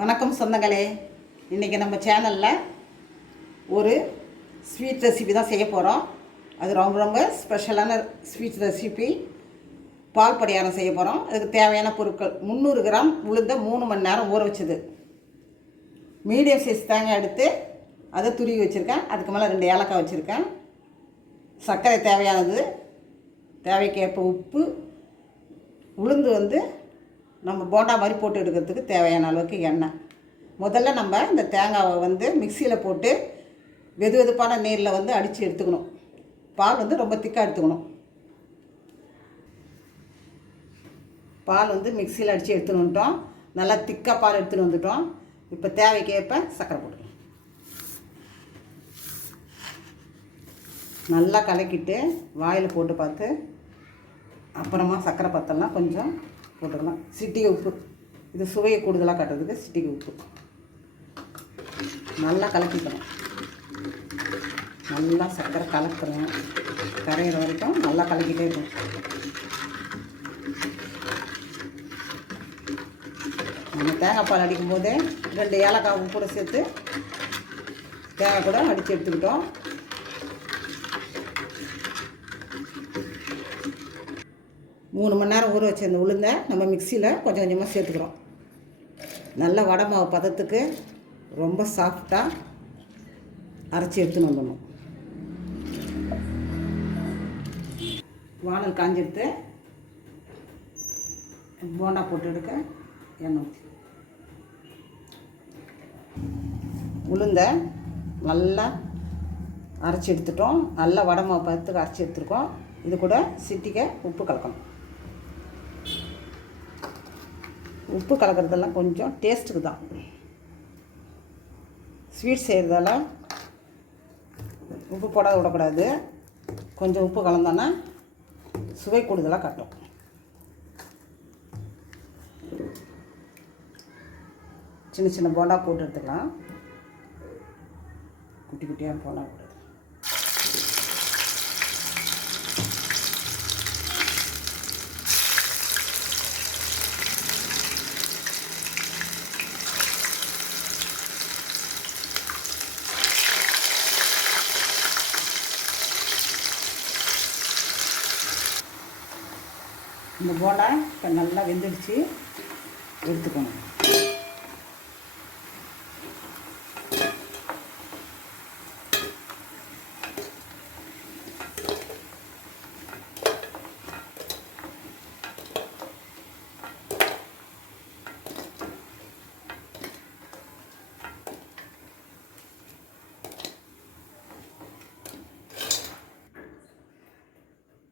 வணக்கம் சொந்தங்களே. இன்றைக்கி நம்ம சேனலில் ஒரு ஸ்வீட் ரெசிபி தான் செய்ய போகிறோம். அது ரொம்ப ரொம்ப ஸ்பெஷலான ஸ்வீட் ரெசிபி. பால் பணியாரம் செய்ய போகிறோம். அதுக்கு தேவையான பொருட்கள் 300 கிராம் உளுந்த 3 மணி நேரம் ஊற வச்சது, மீடியம் சைஸ் தேங்காய் எடுத்து அதை துருவி வச்சுருக்கேன். அதுக்கு மேலே 2 ஏலக்காய் வச்சுருக்கேன். சர்க்கரை தேவையானது, தேவைக்கேற்ப உப்பு, உளுந்து நம்ம போண்டா மாதிரி போட்டு எடுக்கிறதுக்கு தேவையான அளவுக்கு எண்ணெய். முதல்ல நம்ம இந்த தேங்காவை மிக்சியில் போட்டு வெது வெதுப்பான நீரில் அடித்து எடுத்துக்கணும். பால் ரொம்ப திக்காக எடுத்துக்கணும். பால் மிக்சியில் அடித்து எடுத்துன்னு வந்துட்டோம். நல்லா திக்காக பால் எடுத்துகிட்டு வந்துட்டோம். இப்போ தேவைக்கேற்ப சர்க்கரை போட்டுக்கலாம். நல்லா கலக்கிட்டு வாயில் போட்டு பார்த்து அப்புறமா சர்க்கரை பத்தலாம் கொஞ்சம் போட்டுக்கலாம். சிட்டிகை உப்பு, இது சுவையை கூடுதலாக காட்டுறதுக்கு சிட்டிகை உப்பு. நல்லா கலக்கிக்கணும். நல்லா சர்க்கரை கலக்கிறோம், கரையிற வரைக்கும் நல்லா கலக்கிட்டே இருக்கும். நம்ம தேங்காய் பால் அடிக்கும் போதே 2 ஏலக்காய் கூட சேர்த்து தேங்காய் கூட அடித்து எடுத்துக்கிட்டோம். மூணு மணி நேரம் ஊற வச்ச இந்த உளுந்தை நம்ம மிக்சியில் கொஞ்சம் கொஞ்சமாக சேர்த்துக்கிறோம். நல்ல வடை மாவு பதத்துக்கு ரொம்ப சாஃப்டாக அரைச்சி எடுத்துன்னு வந்துடணும். வானல் காஞ்செடுத்து போண்டா போட்டு எடுக்க எண்ணெய் ஊற்றி உளுந்தை நல்லா அரைச்சி எடுத்துட்டோம். நல்லா வடை மாவு பதத்துக்கு அரைச்சி எடுத்துருக்கோம். இது கூட சிட்டிகை உப்பு கலக்கணும். உப்பு கலக்கிறதெல்லாம் கொஞ்சம் டேஸ்ட்டுக்கு தான். ஸ்வீட் செய்கிறதால உப்பு போட விடக்கூடாது. கொஞ்சம் உப்பு கலந்தோன்னா சுவை கூடுதலாக காட்டும். சின்ன சின்ன போண்டா போட்டு எடுத்துக்கலாம். குட்டி குட்டியாக போண்டா போட்டு இந்த போண்டா இப்போ நல்லா வெந்துடுச்சு, எடுத்துக்கணும்.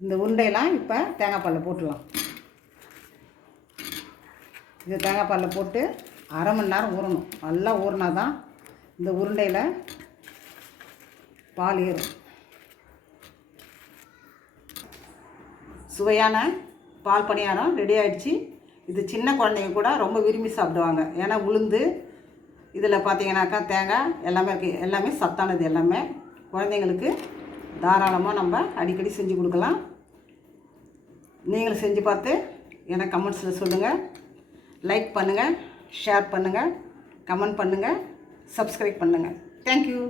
இந்த உருண்டையெல்லாம் இப்போ தேங்காய் பாலில் போட்டுடலாம். இது தேங்காய் பாலில் போட்டு அரை மணி நேரம் ஊறணும். நல்லா ஊறினா தான் இந்த உருண்டையில் பால் ஏறும். சுவையான பால் பணியாரம் ரெடி ஆகிடுச்சு. இது சின்ன குழந்தைங்க கூட ரொம்ப விரும்பி சாப்பிடுவாங்க. ஏன்னா உளுந்து இதில் பார்த்தீங்கன்னாக்கா தேங்காய் எல்லாமே இருக்குது. எல்லாமே சத்தானது. எல்லாமே குழந்தைங்களுக்கு தாராளமாக நம்ம அடிக்கடி செஞ்சு கொடுக்கலாம். நீங்களும் செஞ்சு பார்த்து எனக்கு கமெண்ட்ஸில் சொல்லுங்கள். லைக் பண்ணுங்கள், ஷேர் பண்ணுங்கள், கமெண்ட் பண்ணுங்கள், சப்ஸ்கிரைப் பண்ணுங்கள். தேங்க்யூ.